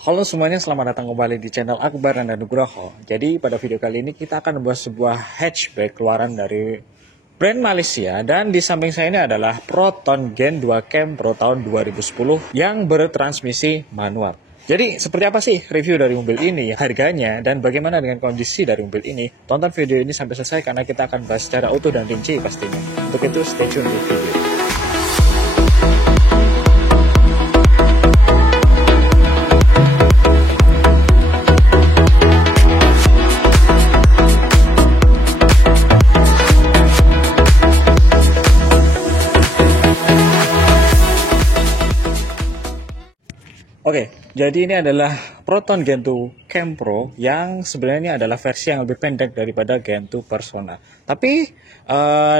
Halo semuanya, selamat datang kembali di channel Akbar dan Nugroho. Jadi pada video kali ini kita akan membahas sebuah hatchback keluaran dari brand Malaysia. Dan di samping saya ini adalah Proton Gen 2 Campro tahun 2010 yang bertransmisi manual. Jadi seperti apa sih review dari mobil ini, harganya, dan bagaimana dengan kondisi dari mobil ini? Tonton video ini sampai selesai karena kita akan bahas secara utuh dan rinci pastinya. Untuk itu stay tune di video. Oke, jadi ini adalah Proton Gen 2 Campro yang sebenarnya ini adalah versi yang lebih pendek daripada Gen 2 Persona. Tapi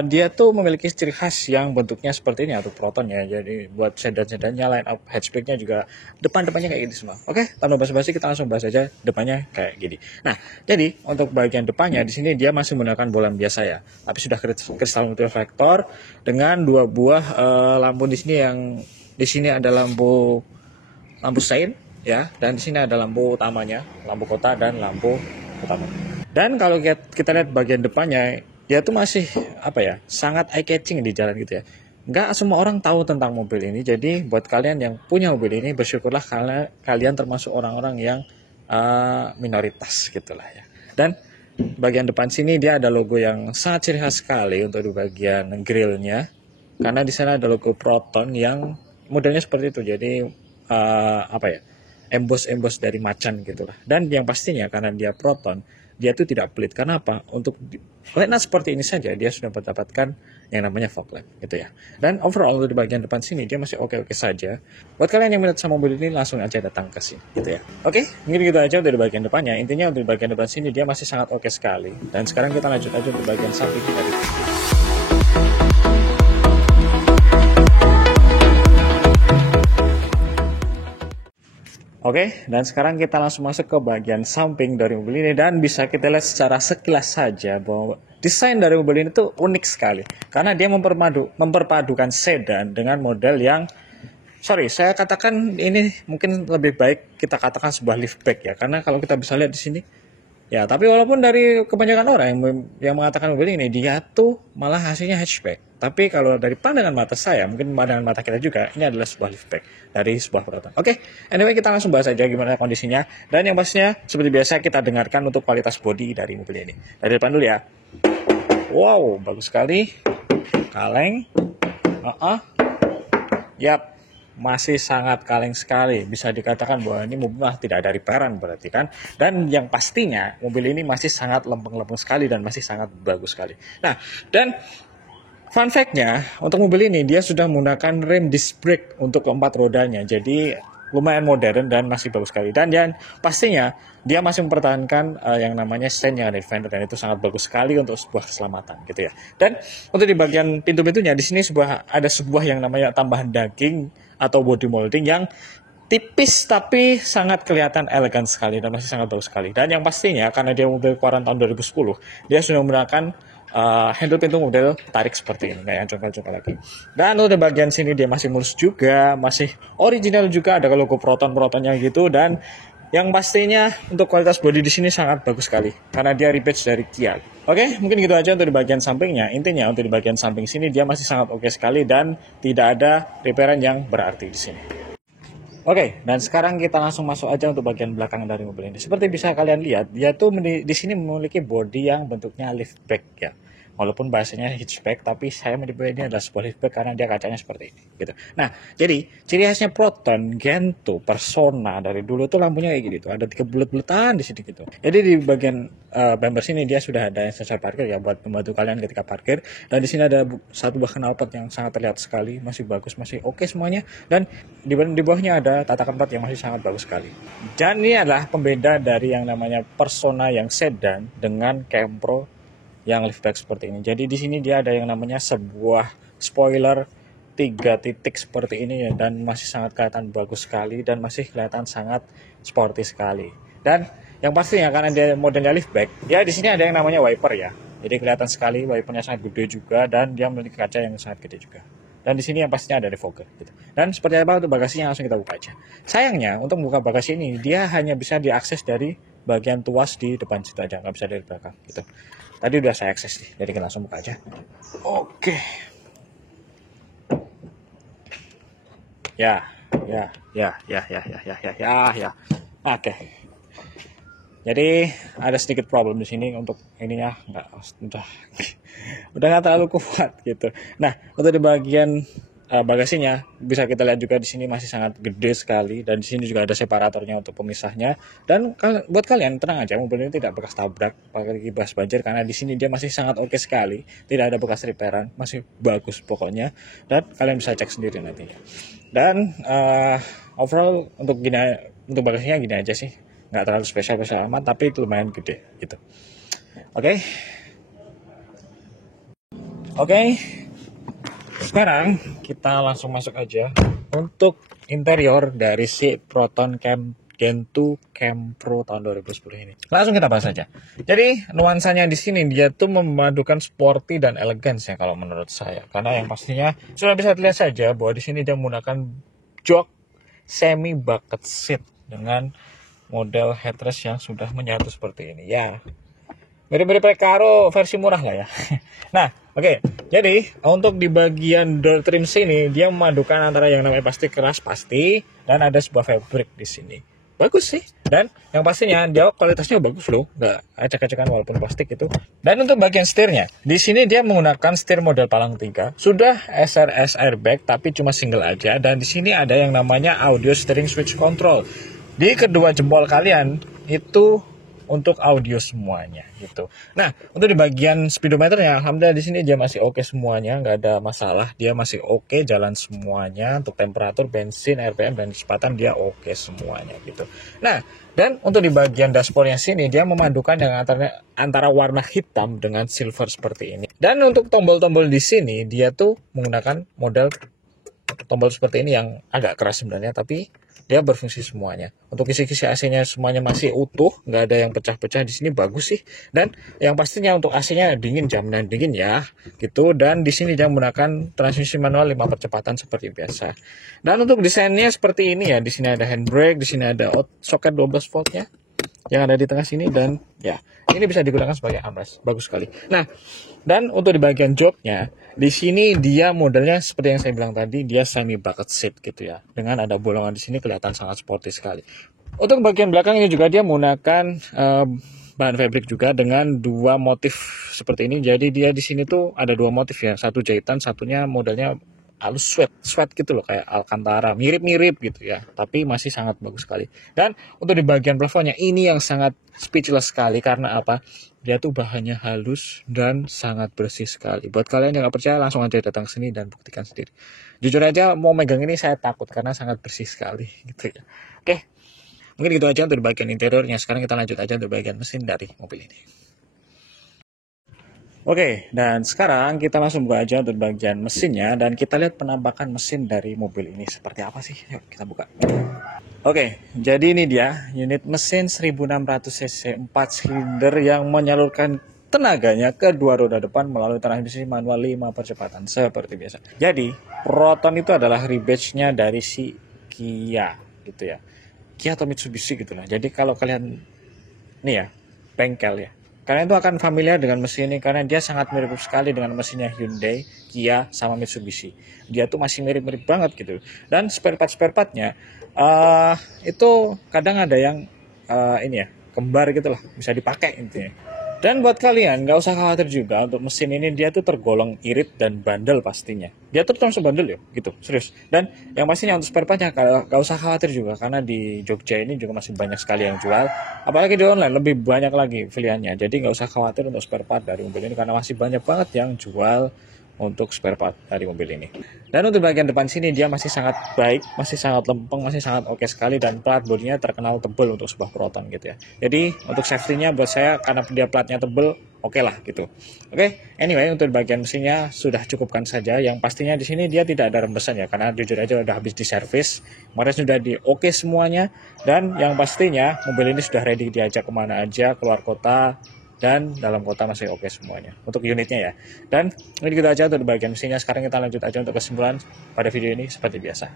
dia tuh memiliki ciri khas yang bentuknya seperti ini atau Proton ya. Jadi buat sedan-sedannya, line up hatchbacknya juga depannya kayak gini semua. Oke, tanpa basa-basi kita langsung bahas aja depannya kayak gini. Nah, jadi untuk bagian depannya di sini dia masih menggunakan bolam biasa ya, tapi sudah kristal multireflektor dengan dua buah lampu di sini yang di sini ada lampu sein ya, dan di sini ada lampu utamanya, lampu kota dan lampu utama. Dan kalau kita lihat bagian depannya, dia tuh masih apa ya, sangat eye catching di jalan gitu ya. Nggak semua orang tahu tentang mobil ini, jadi buat kalian yang punya mobil ini bersyukurlah karena kalian termasuk orang-orang yang minoritas gitulah ya. Dan bagian depan sini dia ada logo yang sangat ciri khas sekali untuk di bagian grillnya, karena di sana ada logo Proton yang modelnya seperti itu. Jadi emboss dari macan gitulah. Dan yang pastinya karena dia Proton, dia tuh tidak pelit. Karena apa? Untuk lena seperti ini saja dia sudah mendapatkan yang namanya fog lamp gitu ya. Dan overall untuk di bagian depan sini dia masih oke-oke saja. Buat kalian yang minat sama mobil ini langsung aja datang ke sini gitu ya. Oke, mungkin gitu aja untuk di bagian depannya. Intinya untuk di bagian depan sini dia masih sangat oke sekali. Dan sekarang kita lanjut aja untuk bagian samping dari Oke, dan sekarang kita langsung masuk ke bagian samping dari mobil ini, dan bisa kita lihat secara sekilas saja bahwa desain dari mobil ini tuh unik sekali karena dia memperpadukan sedan dengan model yang saya katakan ini mungkin lebih baik kita katakan sebuah liftback ya, karena kalau kita bisa lihat di sini ya, tapi walaupun dari kebanyakan orang yang mengatakan mobil ini dia tuh malah hasilnya hatchback. Tapi kalau dari pandangan mata saya, mungkin pandangan mata kita juga, ini adalah sebuah liftback dari sebuah Proton. Oke, anyway kita langsung bahas aja gimana kondisinya. Dan yang pastinya seperti biasa kita dengarkan untuk kualitas bodi dari mobil ini. Dari depan dulu ya. Wow, bagus sekali. Kaleng. Yap, masih sangat kaleng sekali. Bisa dikatakan bahwa ini mobil tidak ada repairan berarti kan. Dan yang pastinya mobil ini masih sangat lempeng-lempeng sekali dan masih sangat bagus sekali. Nah, dan fun fact-nya, untuk mobil ini dia sudah menggunakan rem disc brake untuk keempat rodanya. Jadi lumayan modern dan masih bagus sekali. Dan pastinya dia masih mempertahankan yang namanya stand yang ada di fender, dan itu sangat bagus sekali untuk sebuah keselamatan gitu ya. Dan untuk di bagian pintu-pintunya di sini ada sebuah yang namanya tambahan daging atau body molding yang tipis tapi sangat kelihatan elegan sekali dan masih sangat bagus sekali. Dan yang pastinya karena dia mobil keluaran tahun 2010, dia sudah menggunakan handle pintu model tarik seperti ini, kayak jongkal-jongkal lagi. Dan untuk di bagian sini dia masih mulus juga, masih original juga, ada logo Protonnya gitu. Dan yang pastinya untuk kualitas bodi di sini sangat bagus sekali karena dia rebadge dari Kia. Oke, mungkin gitu aja untuk di bagian sampingnya. Intinya untuk di bagian samping sini dia masih sangat oke sekali dan tidak ada repairan yang berarti di sini. Oke, dan sekarang kita langsung masuk aja untuk bagian belakang dari mobil ini. Seperti bisa kalian lihat, dia tuh di sini memiliki bodi yang bentuknya liftback ya. Walaupun bahasanya hatchback, tapi saya menyebut ini adalah sebuah liftback karena dia kacanya seperti ini gitu. Nah, jadi ciri khasnya Proton Gen 2 Persona dari dulu tuh lampunya kayak gitu, ada 3 bulet-buletan di sini gitu. Jadi di bagian bumper sini dia sudah ada sensor parkir ya buat membantu kalian ketika parkir. Dan di sini ada satu buah knalpot yang sangat terlihat sekali, masih bagus, masih oke semuanya. Dan di bawahnya ada tatakan plat yang masih sangat bagus sekali. Dan ini adalah pembeda dari yang namanya Persona yang sedan dengan Campro yang liftback seperti ini. Jadi di sini dia ada yang namanya sebuah spoiler 3 titik seperti ini ya, dan masih sangat kelihatan bagus sekali dan masih kelihatan sangat sporty sekali. Dan yang pastinya karena dia modelnya liftback, ya di sini ada yang namanya wiper ya. Jadi kelihatan sekali wipernya sangat gede juga dan dia memiliki kaca yang sangat gede juga. Dan Dan di sini yang pastinya ada defogger gitu. Dan seperti apa untuk bagasinya langsung kita buka aja. Sayangnya untuk membuka bagasi ini dia hanya bisa diakses dari bagian tuas di depan situ aja, nggak bisa dari belakang gitu. Tadi udah saya akses nih, jadi kita langsung buka aja. Oke. Ya. Oke. Jadi ada sedikit problem di sini untuk ininya udah nggak terlalu kuat gitu. Nah, untuk di bagian bagasinya bisa kita lihat juga di sini masih sangat gede sekali, dan di sini juga ada separatornya untuk pemisahnya. Dan buat kalian tenang aja, mobil ini tidak bekas tabrak pakai bekas banjir karena di sini dia masih sangat oke sekali, tidak ada bekas repairan, masih bagus pokoknya. Dan kalian bisa cek sendiri nantinya. Dan overall untuk bagasinya gini aja sih, nggak terlalu spesial amat, tapi itu lumayan gede gitu. Oke. Sekarang kita langsung masuk aja untuk interior dari si Proton Gen 2 Cam Pro tahun 2010 ini. Langsung kita bahas aja. Jadi nuansanya di sini dia tuh memadukan sporty dan elegance ya kalau menurut saya. Karena yang pastinya sudah bisa dilihat saja bahwa di sini dia menggunakan jok semi bucket seat dengan model headrest yang sudah menyatu seperti ini ya. Mirip-mirip Recaro versi murah lah ya. Nah, oke. Jadi untuk di bagian door trim sini dia memadukan antara yang namanya plastik keras pasti dan ada sebuah fabric di sini. Bagus sih. Dan yang pastinya dia kualitasnya bagus loh, nggak acak-acakan walaupun plastik itu. Dan untuk bagian setirnya, di sini dia menggunakan setir model palang 3. Sudah SRS airbag tapi cuma single aja, dan di sini ada yang namanya audio steering switch control. Di kedua jempol kalian itu untuk audio semuanya gitu. Nah, untuk di bagian speedometernya, alhamdulillah di sini dia masih oke semuanya, nggak ada masalah. Dia masih oke jalan semuanya. Untuk temperatur, bensin, RPM dan kecepatan dia oke semuanya gitu. Nah, dan untuk di bagian dashboardnya sini dia memadukan dengan antara warna hitam dengan silver seperti ini. Dan untuk tombol-tombol di sini dia tuh menggunakan model tombol seperti ini yang agak keras sebenarnya, tapi dia berfungsi semuanya. Untuk kisi-kisi AC-nya semuanya masih utuh, nggak ada yang pecah-pecah di sini, bagus sih. Dan yang pastinya untuk AC-nya dingin, jaminan dingin ya, gitu. Dan di sini dia menggunakan transmisi manual 5 percepatan seperti biasa. Dan untuk desainnya seperti ini ya, di sini ada handbrake, di sini ada soket 12 voltnya yang ada di tengah sini, dan ya ini bisa digunakan sebagai armrest, bagus sekali. Nah, dan untuk di bagian joknya, di sini dia modelnya seperti yang saya bilang tadi, dia semi bucket seat gitu ya, dengan ada bolongan di sini kelihatan sangat sporty sekali. Untuk bagian belakang ini juga dia menggunakan bahan fabric juga dengan 2 motif seperti ini. Jadi dia di sini tuh ada 2 motif ya, satu jahitan, satunya modelnya halus sweat gitu loh, kayak Alcantara, mirip-mirip gitu ya, tapi masih sangat bagus sekali. Dan untuk di bagian plafonnya ini yang sangat speechless sekali, karena apa? Dia tuh bahannya halus dan sangat bersih sekali. Buat kalian yang nggak percaya, langsung aja datang ke sini dan buktikan sendiri. Jujur aja mau megang ini saya takut karena sangat bersih sekali gitu ya. Oke, mungkin gitu aja untuk bagian interiornya. Sekarang kita lanjut aja untuk bagian mesin dari mobil ini. Oke, dan sekarang kita langsung buka aja untuk bagian mesinnya, dan kita lihat penampakan mesin dari mobil ini seperti apa sih. Yuk kita buka. Oke, jadi ini dia unit mesin 1600 cc 4 silinder yang menyalurkan tenaganya ke 2 roda depan melalui transmisi manual 5 percepatan seperti biasa. Jadi Proton itu adalah rebadge-nya dari si Kia gitu ya, Kia atau Mitsubishi gitu lah. Jadi kalau kalian nih ya, bengkel ya, kalian itu akan familiar dengan mesin ini karena dia sangat mirip sekali dengan mesinnya Hyundai, Kia, sama Mitsubishi. Dia tuh masih mirip-mirip banget gitu. Dan spare part-nya itu kadang ada yang ini ya, kembar gitu lah, bisa dipakai intinya. Dan buat kalian nggak usah khawatir juga, untuk mesin ini dia tuh tergolong irit dan bandel pastinya. Dia tuh termasuk bandel ya, gitu, serius. Dan yang pastinya untuk spare partnya nggak usah khawatir juga, karena di Jogja ini juga masih banyak sekali yang jual. Apalagi di online lebih banyak lagi pilihannya. Jadi nggak usah khawatir untuk spare part dari mobil ini, karena masih banyak banget yang jual untuk spare part dari mobil ini. Dan untuk bagian depan sini dia masih sangat baik, masih sangat lempeng, masih sangat oke sekali, dan plat bodinya terkenal tebal untuk sebuah Proton gitu ya. Jadi untuk safety-nya buat saya, karena dia platnya tebal, oke lah gitu. Oke, anyway untuk bagian mesinnya sudah cukupkan saja. Yang pastinya di sini dia tidak ada rembesan ya, karena jujur aja udah habis diservis, kemarin sudah di oke semuanya. Dan yang pastinya mobil ini sudah ready diajak kemana aja, keluar kota, dan dalam kota masih oke semuanya untuk unitnya ya. Dan ini kita aja untuk di bagian mesinnya. Sekarang kita lanjut aja untuk kesimpulan pada video ini seperti biasa.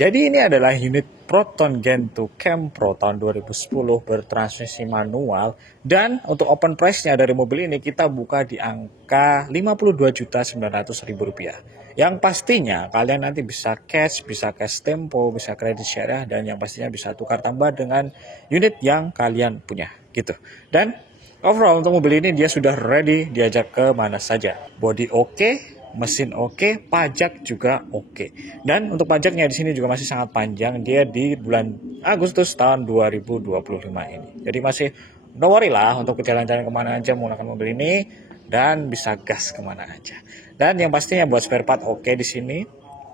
Jadi ini adalah unit Proton Gen 2 Campro tahun 2010 bertransmisi manual, dan untuk open price-nya dari mobil ini kita buka di angka Rp52.900.000. Yang pastinya kalian nanti bisa cash tempo, bisa kredit syariah, dan yang pastinya bisa tukar tambah dengan unit yang kalian punya gitu. Dan overall untuk mobil ini dia sudah ready diajak ke mana saja. Body oke, mesin oke, pajak juga oke. Dan untuk pajaknya di sini juga masih sangat panjang, dia di bulan Agustus tahun 2025 ini. Jadi masih no worry lah untuk jalan-jalan kemana aja menggunakan mobil ini, dan bisa gas kemana aja. Dan yang pastinya buat spare part oke di sini,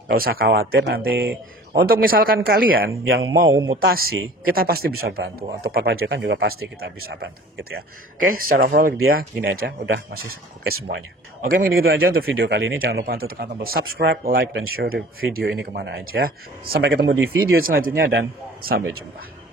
gak usah khawatir. Nanti untuk misalkan kalian yang mau mutasi, kita pasti bisa bantu. Untuk perpajakan juga pasti kita bisa bantu gitu ya. Oke, secara overall dia gini aja, udah masih oke semuanya. Oke, mungkin gitu aja untuk video kali ini. Jangan lupa untuk tekan tombol subscribe, like, dan share video ini kemana aja. Sampai ketemu di video selanjutnya, dan sampai jumpa.